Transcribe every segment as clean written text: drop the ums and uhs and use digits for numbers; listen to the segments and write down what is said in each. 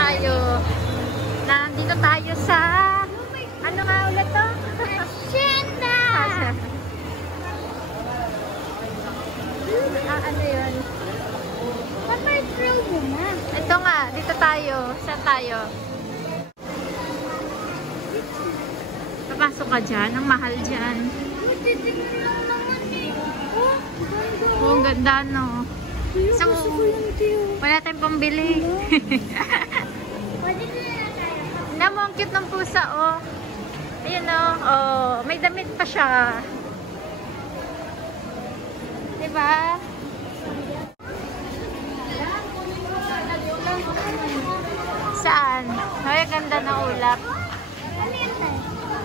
tayo. Nandito tayo sa... Ano nga ulit to? Hacienda! Ano yun? Kapag thrill mo na. Ito nga, dito tayo. Saan tayo? Papasok ka dyan. Ang mahal dyan. Matitignan lang naman eh. Oh, ganda. Oh, ang ganda, no? So, Gusto ko yung tiyo. wala tayong pambili. Pwede na tayo. Namo, ang cute ng pusa, oh. Ayun, oh. Oh, may damit pa siya. Diba? Saan? Ay, ganda ng ulap. Ano yan tayo?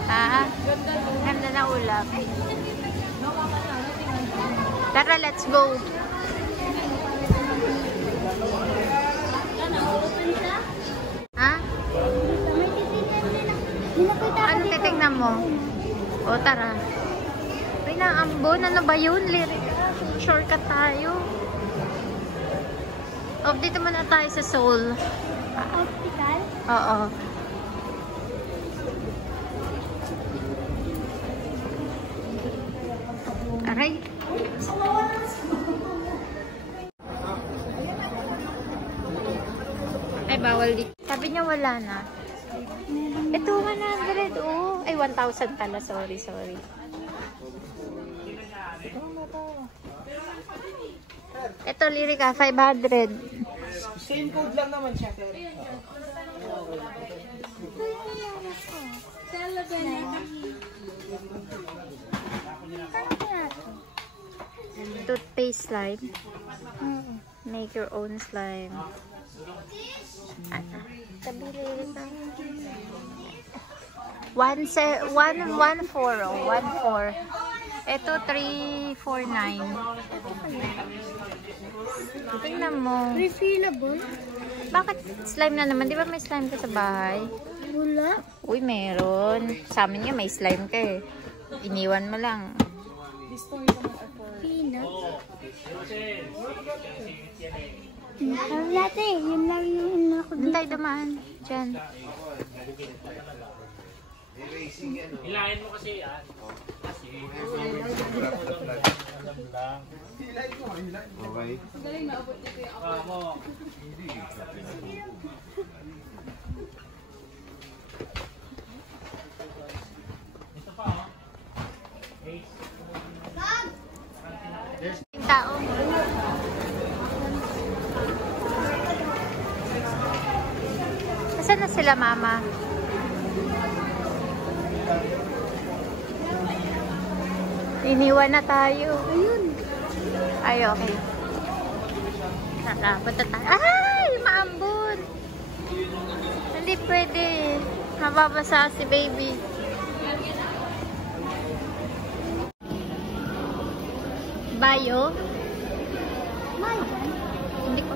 Ha? Ganda ng ulap. Tara, let's go. Open siya? Ha? May titignan din ako. Hinapita ako Ano dito. titignan mo? O, tara. Ay, naambon. Ano ba yun? Lyric. Shortcut tayo. O, dito muna tayo sa Seoul. Hospital? Oo. Aray. Ay, bawal dito. Sabi niya wala na. Ito, 100. Oh. Ay, 1,000 pala. Sorry. Ito, Lyrica, 500. Same code lang naman siya, sir. Talaga na. Toothpaste slime. Make your own slime. Sabi Lyrica. 1,4. Ito, 349. Tingnan mo. Refillable? Bakit slime na naman? Di ba may slime ka sa bahay? Wala. Uy, meron. Sa amin nga may slime ka eh. Iniwan mo lang. Peanut. Wala te. Yun lang yung ako Doon tayo dumaan. Diyan. Hilahin mo kasi yan. Kasi Okay. mo. Ito pa oh. Yung tao. Nasaan na sila, mama? Iniwan na tayo. Ayun. Ay, okay. Tara, punta tayo. Ay! Maambon! Hindi pwede. Mababasa si baby. Bayo? May dyan. Hindi ko.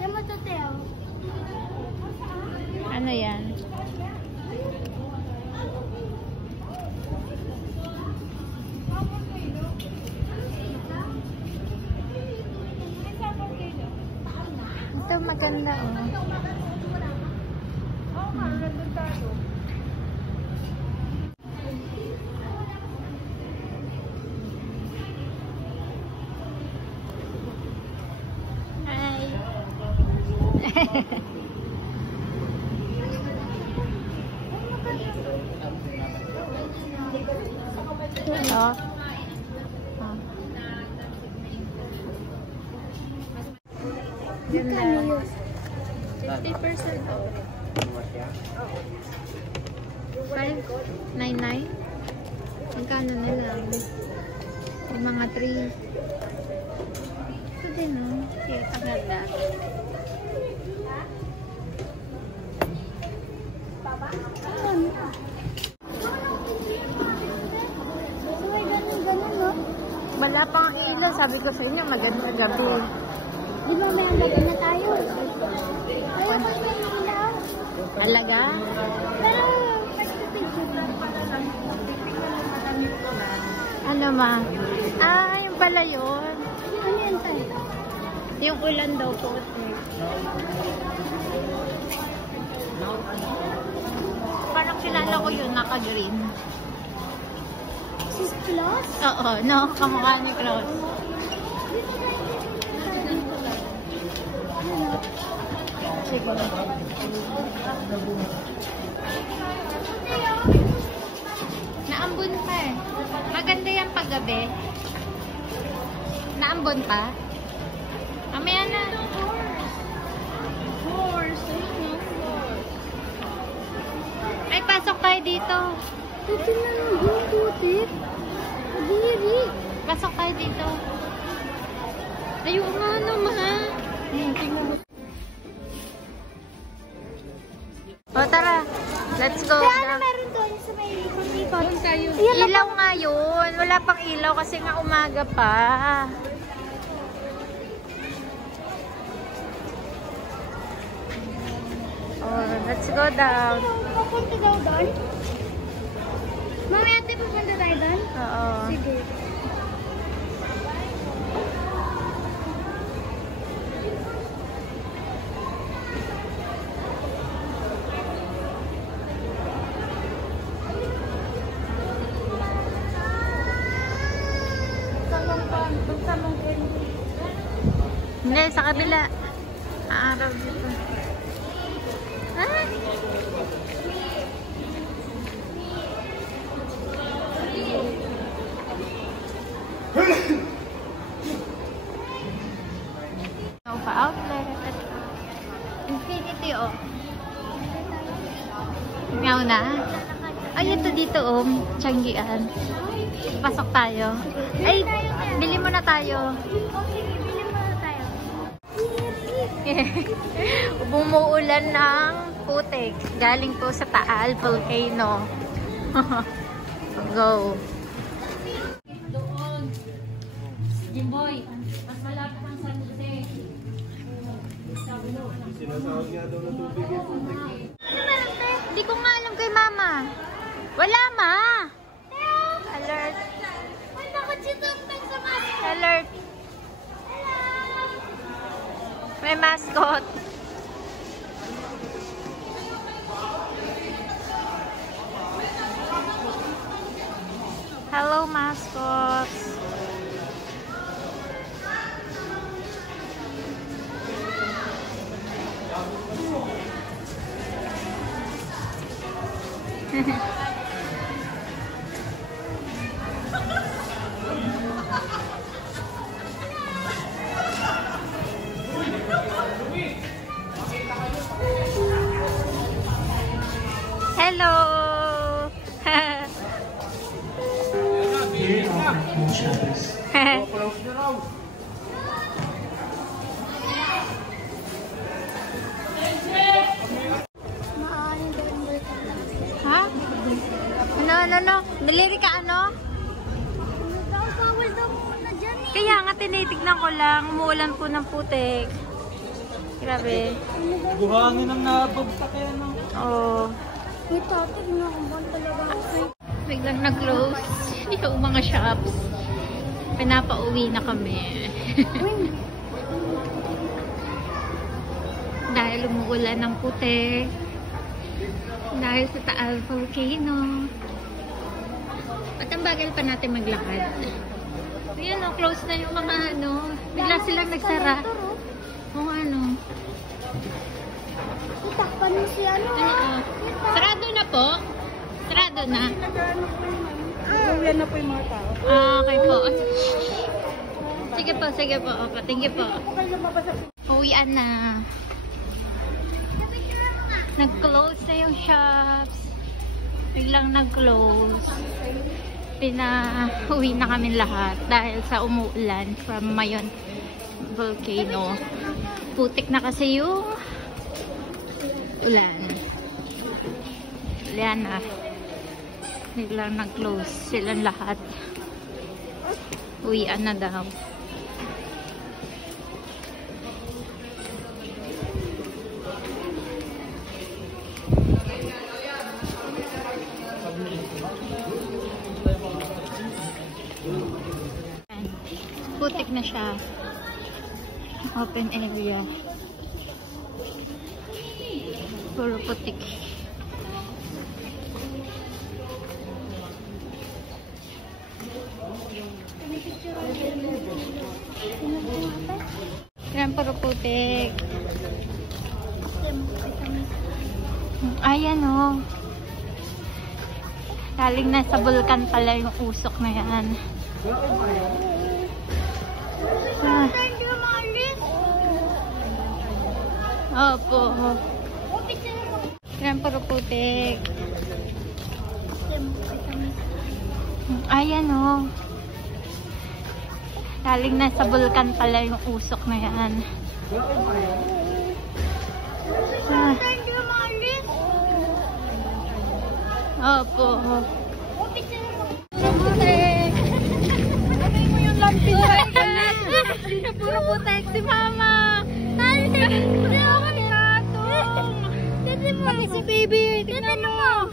Yan mo to, Teo. Ano yan? Ito maganda oh. Hi. Ano? Ganda. 50% off. 599? Magkano na lang? Yung mga 3. Ito din, no? Okay, paganda. Wala pang ilaw. Sabi ko sa inyo, maganda gabi. Di ba may gabi na tayo? Ayaw ko yung ilaw. Talaga? Pero, picture lang. Ano ma? Ah, yung pala yun. Ano yan tayo? Yung ulan daw po. Parang kilala ko yun, naka-green. Sis Claus? Oo, no? Kamukha ni Cross. Naambon pa eh. Maganda yan paggabi. Naambon pa? Mamaya na. Ay, pasok tayo dito. Ito na lang yung putik. Kadiri. Pasok tayo dito. Ayun nga naman. Tingnan mo. O, tara. Let's go. Kaya ano meron doon sa may ikot? Ilaw nga yun. Wala pang ilaw kasi nga umaga pa. Oh, let's go down. Papunta daw doon? Mami, ate, pupunta tayo doon? Oo. Sige. Hindi, sa kabila. Aaraw dito. Ah! Nova Outlet. Infinity, oh. Ngaw na. Ay, ito dito, oh. Tianggian. Pasok tayo. Ay, bili muna tayo. Bili muna tayo. Bumuulan ng putik. Galing po sa Taal Volcano. Go. Jimboy, mas malapit ang San Jose. Sinasahod nga daw na tubig yung putik. Hindi ko nga alam kay mama. Wala ma. Alert. Ay, bakit si Tumtang sa mask? Alert. May mascot. Hello, mascots. Hello. Close na raw. Maanin daw yung bulkan lang. Ha? Ano? Naliri ka ano? Bawal daw muna dyan eh. Kaya nga tinitignan ko lang. Umuulan po ng putik. Grabe. Buhangin ang nabagsak yan. Oh. May tatag na kung ba talaga ako. Biglang nag-close yung mga shops. Pinapauwi na kami. Dahil umuulan ng putik. Dahil sa Taal Volcano. At ang bagal pa natin maglakad. Ayan o, close na yung mga ano. Bigla silang nagsara. Kung ano. Takpan mo si ano Ano, sarado na po? Sarado na? Yan na po yung mga tao. Ah, okay po. Sige po. Opo, thank you po. Uwian na. Nag-close na yung shops. Biglang nag-close. Pinauwi na kami lahat dahil sa umuulan from Mayon Volcano. Putik na kasi yung ulan. Ulan na. Biglang nag-close silang lahat. Uwian na daw. Putik na siya. Open area. Puro putik. Yan, puro putik. Ayan o. Galing na sa bulkan pala yung usok na yan. Ah. Opo. Yan, puro putik. Ayan o. Galing na sa bulkan pala yung usok na yan. Ah. Opo. Putik. Ano mo yung lampi na yan? Puro putik si mama. Hindi ako nakatong. Pati si baby. Tignan mo.